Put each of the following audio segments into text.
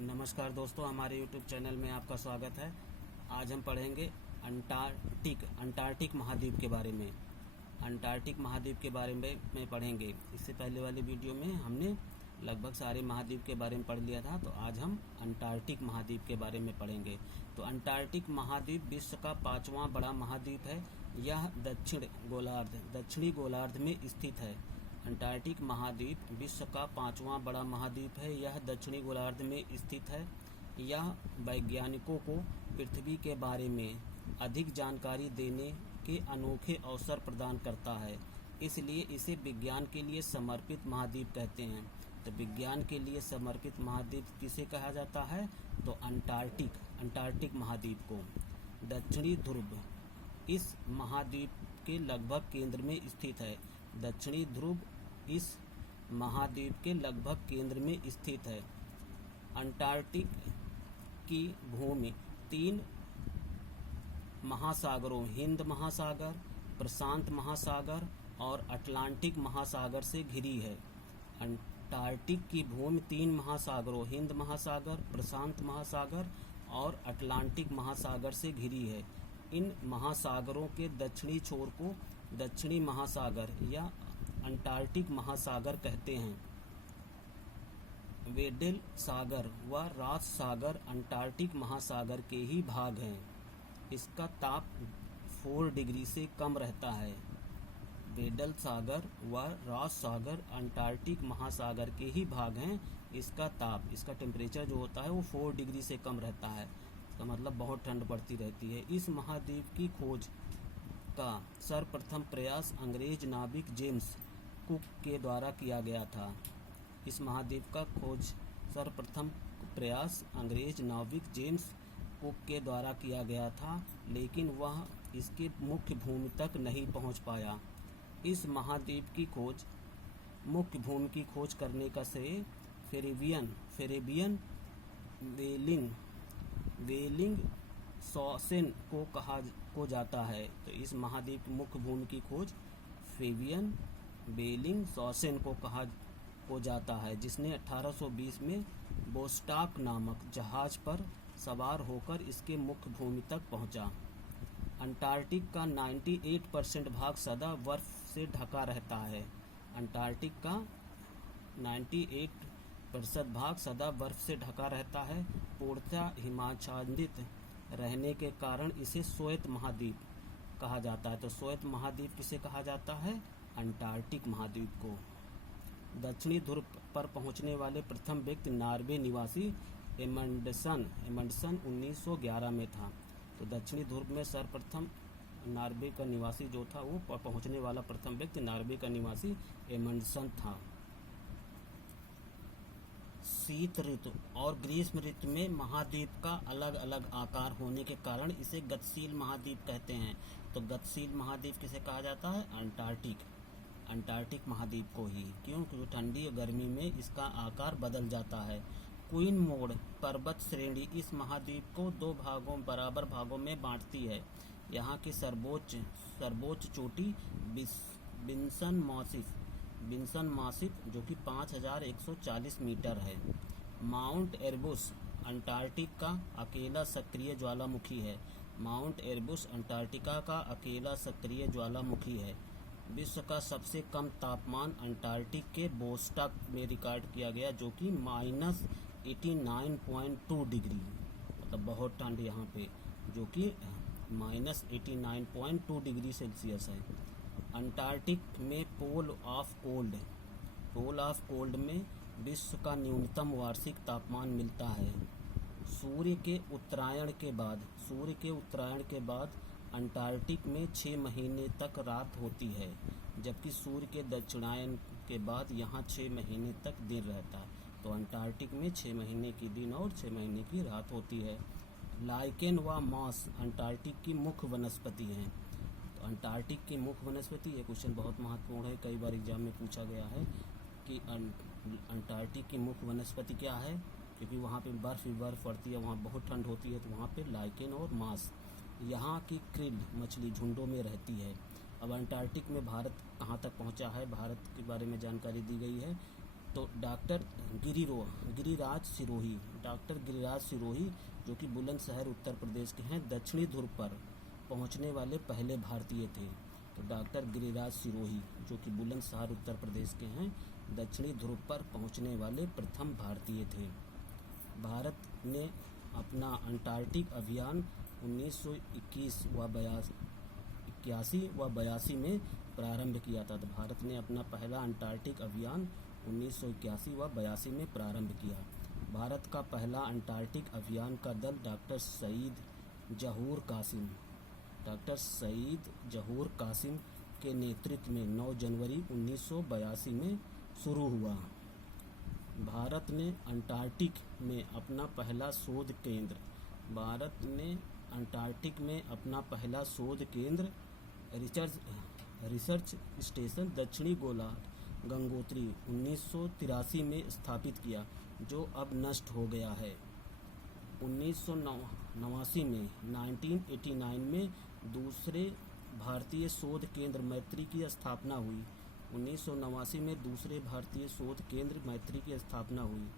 नमस्कार दोस्तों, हमारे YouTube चैनल में आपका स्वागत है। आज हम पढ़ेंगे अंटार्कटिक महाद्वीप के बारे में। अंटार्कटिक महाद्वीप के बारे में पढ़ेंगे। इससे पहले वाली वीडियो में हमने लगभग सारे महाद्वीप के बारे में पढ़ लिया था, तो आज हम अंटार्कटिक महाद्वीप के बारे में पढ़ेंगे। तो अंटार्कटिक महाद्वीप विश्व का 5वां बड़ा महाद्वीप है। यह दक्षिणी गोलार्ध में स्थित है। अंटार्कटिक महाद्वीप विश्व का 5वां बड़ा महाद्वीप है। यह दक्षिणी गोलार्ध में स्थित है। यह वैज्ञानिकों को पृथ्वी के बारे में अधिक जानकारी देने के अनोखे अवसर प्रदान करता है, इसलिए इसे विज्ञान के लिए समर्पित महाद्वीप कहते हैं। तो विज्ञान के लिए समर्पित महाद्वीप किसे कहा जाता है? तो अंटार्कटिक महाद्वीप को। दक्षिणी ध्रुव इस महाद्वीप के लगभग केंद्र में स्थित है। दक्षिणी ध्रुव इस महाद्वीप के लगभग केंद्र में स्थित है। अंटार्कटिक की भूमि 3 महासागरों हिंद महासागर, प्रशांत महासागर और अटलांटिक महासागर से घिरी है। अंटार्कटिक की भूमि 3 महासागरों हिंद महासागर, प्रशांत महासागर और अटलांटिक महासागर से घिरी है। इन महासागरों के दक्षिणी छोर को दक्षिणी महासागर या अंटार्कटिक महासागर कहते हैं। वेडल सागर व रॉस सागर अंटार्कटिक महासागर के ही भाग हैं। इसका ताप 4 डिग्री से कम रहता है। वेडल सागर व रॉस सागर अंटार्कटिक महासागर के ही भाग हैं। इसका टेम्परेचर जो होता है वो 4 डिग्री से कम रहता है। इसका मतलब बहुत ठंड पड़ती रहती है। इस महाद्वीप की खोज का सर्वप्रथम प्रयास अंग्रेज नाविक जेम्स कुक के द्वारा किया गया था। इस महाद्वीप का खोज सर्वप्रथम प्रयास अंग्रेज नाविक जेम्स कुक के द्वारा किया गया था, लेकिन वह इसके मुख्य भूमि तक नहीं पहुंच पाया। इस महाद्वीप की खोज मुख्य भूमि की खोज करने का श्रेय फेरेबियन वेलिंग सॉसेन को जाता है। तो इस महाद्वीप की मुख्य भूमि की खोज फेबियन बेलिंग सॉसेन को जाता है, जिसने 1820 में बोस्टॉक नामक जहाज पर सवार होकर इसके मुख्य भूमि तक पहुंचा। अंटार्कटिक का 98% भाग सदा बर्फ से ढका रहता है। अंटार्कटिक का 98% भाग सदा बर्फ से ढका रहता है। पूर्णतः हिमाच्छादित रहने के कारण इसे श्वेत महाद्वीप कहा जाता है। तो श्वेत महाद्वीप किसे कहा जाता है? अंटार्कटिक महाद्वीप को। दक्षिणी ध्रुव पर पहुंचने वाले प्रथम व्यक्ति नॉर्वे निवासी एमंडसन 1911 में था। तो दक्षिणी ध्रुव में सर्वप्रथम नॉर्वे का निवासी जो था वो पहुंचने वाला प्रथम व्यक्ति नॉर्वे का निवासी एमंडसन था। शीत ऋतु और ग्रीष्म ऋतु में महाद्वीप का अलग अलग आकार होने के कारण इसे गतिशील महाद्वीप कहते हैं। तो गतिशील महाद्वीप किसे कहा जाता है? अंटार्कटिक महाद्वीप को ही। क्यों? क्योंकि ठंडी और गर्मी में इसका आकार बदल जाता है। क्वीन मोड पर्वत श्रेणी इस महाद्वीप को 2 बराबर भागों में बांटती है। यहाँ की सर्वोच्च चोटी बिन्सन मासिफ जो कि 5140 मीटर है। माउंट एरबुस अंटार्कटिक का अकेला सक्रिय ज्वालामुखी है। माउंट एरबुस अंटार्कटिका का अकेला सक्रिय ज्वालामुखी है। विश्व का सबसे कम तापमान अंटार्कटिक के बोस्टॉक में रिकॉर्ड किया गया, जो कि -89.2 डिग्री, मतलब बहुत ठंड यहाँ पे, जो कि -89.2 डिग्री सेल्सियस है। अंटार्कटिक में पोल ऑफ कोल्ड में विश्व का न्यूनतम वार्षिक तापमान मिलता है। सूर्य के उत्तरायण के बाद अंटार्कटिक में 6 महीने तक रात होती है, जबकि सूर्य के दक्षिणायन के बाद यहाँ 6 महीने तक दिन रहता है। तो अंटार्कटिक में 6 महीने की दिन और 6 महीने की रात होती है। लाइकेन व मॉस अंटार्कटिक की मुख्य वनस्पति हैं। तो अंटार्कटिक की मुख्य वनस्पति, ये क्वेश्चन बहुत महत्वपूर्ण है, कई बार एग्जाम में पूछा गया है कि अंटार्कटिक की मुख्य वनस्पति क्या है, क्योंकि वहाँ पे बर्फ पड़ती है, वहाँ बहुत ठंड होती है। तो वहाँ पे लाइकेन और मॉस, यहाँ की क्रिल मछली झुंडों में रहती है। अब अंटार्कटिक में भारत कहाँ तक पहुँचा है, भारत के बारे में जानकारी दी गई है। तो डॉक्टर गिरिराज सिरोही जो कि बुलंदशहर उत्तर प्रदेश के हैं, दक्षिणी ध्रुव पर पहुंचने वाले पहले भारतीय थे। तो डॉक्टर गिरिराज सिरोही जो कि बुलंदशहर उत्तर प्रदेश के हैं, दक्षिणी ध्रुव पर पहुंचने वाले प्रथम भारतीय थे। भारत ने अपना अंटार्कटिक अभियान 1981 व 82 में प्रारंभ किया था। तो भारत ने अपना पहला अंटार्कटिक अभियान 1981 व 82 में प्रारंभ किया। भारत का पहला अंटार्कटिक अभियान का दल डॉक्टर सईद जहूर कासिम के नेतृत्व में 9 जनवरी 1982 में शुरू हुआ। भारत ने अंटार्कटिक में अपना पहला शोध केंद्र रिसर्च स्टेशन दक्षिणी गोलार्ध गंगोत्री 1983 में स्थापित किया, जो अब नष्ट हो गया है। 1989 में दूसरे भारतीय शोध केंद्र मैत्री की स्थापना हुई। 1989 में दूसरे भारतीय शोध केंद्र मैत्री की स्थापना हुई।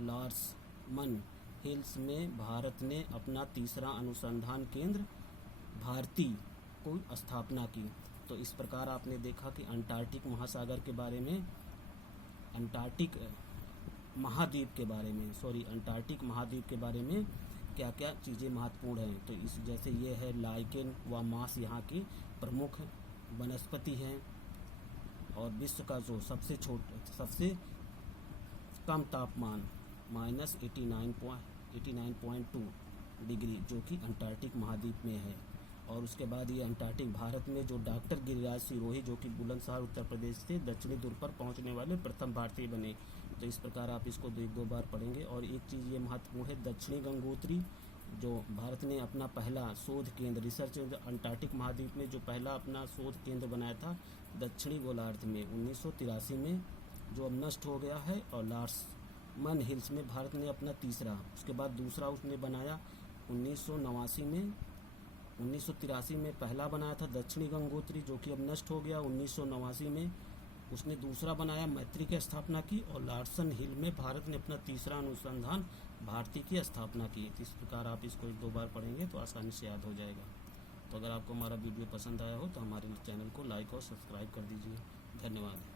लार्समन हिल्स में भारत ने अपना तीसरा अनुसंधान केंद्र भारती को स्थापना की। तो इस प्रकार आपने देखा कि अंटार्कटिक महासागर के बारे में, अंटार्कटिक महाद्वीप के बारे में क्या क्या चीज़ें महत्वपूर्ण हैं। तो इस जैसे ये है लाइकेन व मास यहाँ की प्रमुख वनस्पति हैं, और विश्व का जो सबसे कम तापमान -89.2 डिग्री जो कि अंटार्कटिक महाद्वीप में है। और उसके बाद ये अंटार्कटिक भारत में जो डॉक्टर गिरिराज सिरोही जो कि बुलंदशहर उत्तर प्रदेश से दक्षिणी ध्रुव पर पहुंचने वाले प्रथम भारतीय बने। तो इस प्रकार आप इसको 1-2 बार पढ़ेंगे। और एक चीज़ ये महत्वपूर्ण है, दक्षिणी गंगोत्री जो भारत ने अपना पहला शोध केंद्र रिसर्च अंटार्कटिक महाद्वीप में जो पहला अपना शोध केंद्र बनाया था दक्षिणी गोलार्ध में 1983 में, जो अब नष्ट हो गया है। और लार्समन हिल्स में भारत ने अपना तीसरा, उसके बाद दूसरा उसने बनाया 1989 में। 1983 में पहला बनाया था दक्षिणी गंगोत्री जो कि अब नष्ट हो गया। 1989 में उसने दूसरा बनाया, मैत्री की स्थापना की। और लार्सन हिल में भारत ने अपना तीसरा अनुसंधान भारती की स्थापना की। इस प्रकार आप इसको 1-2 बार पढ़ेंगे तो आसानी से याद हो जाएगा। तो अगर आपको हमारा वीडियो पसंद आया हो तो हमारे चैनल को लाइक और सब्सक्राइब कर दीजिए। धन्यवाद।